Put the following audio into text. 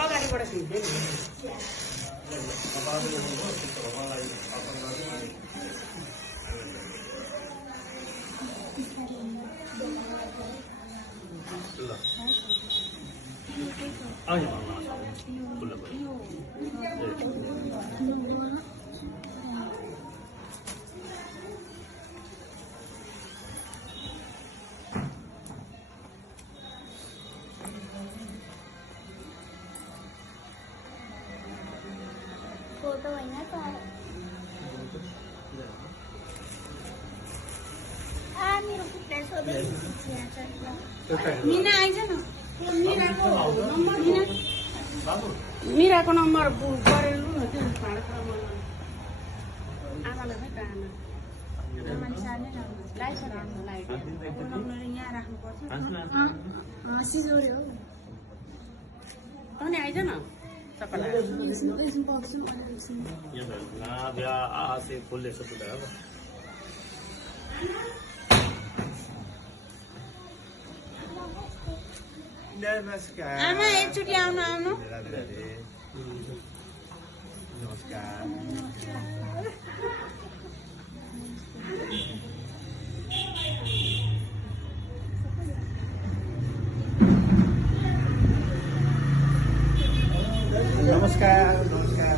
अगाडिबाट फोटो होइन त मेरो खुट्टा सोधेँ मिना आइज न मिराको नम्बर गरेर लु न त्यो आमालाई खै यहाँ राख्नुपर्छ सिजोरी हो अनि आइज न सबैलाई नमस्कार आमा एकचोटि आउनु आउनु नमस्कार नमस्कार नमस्कार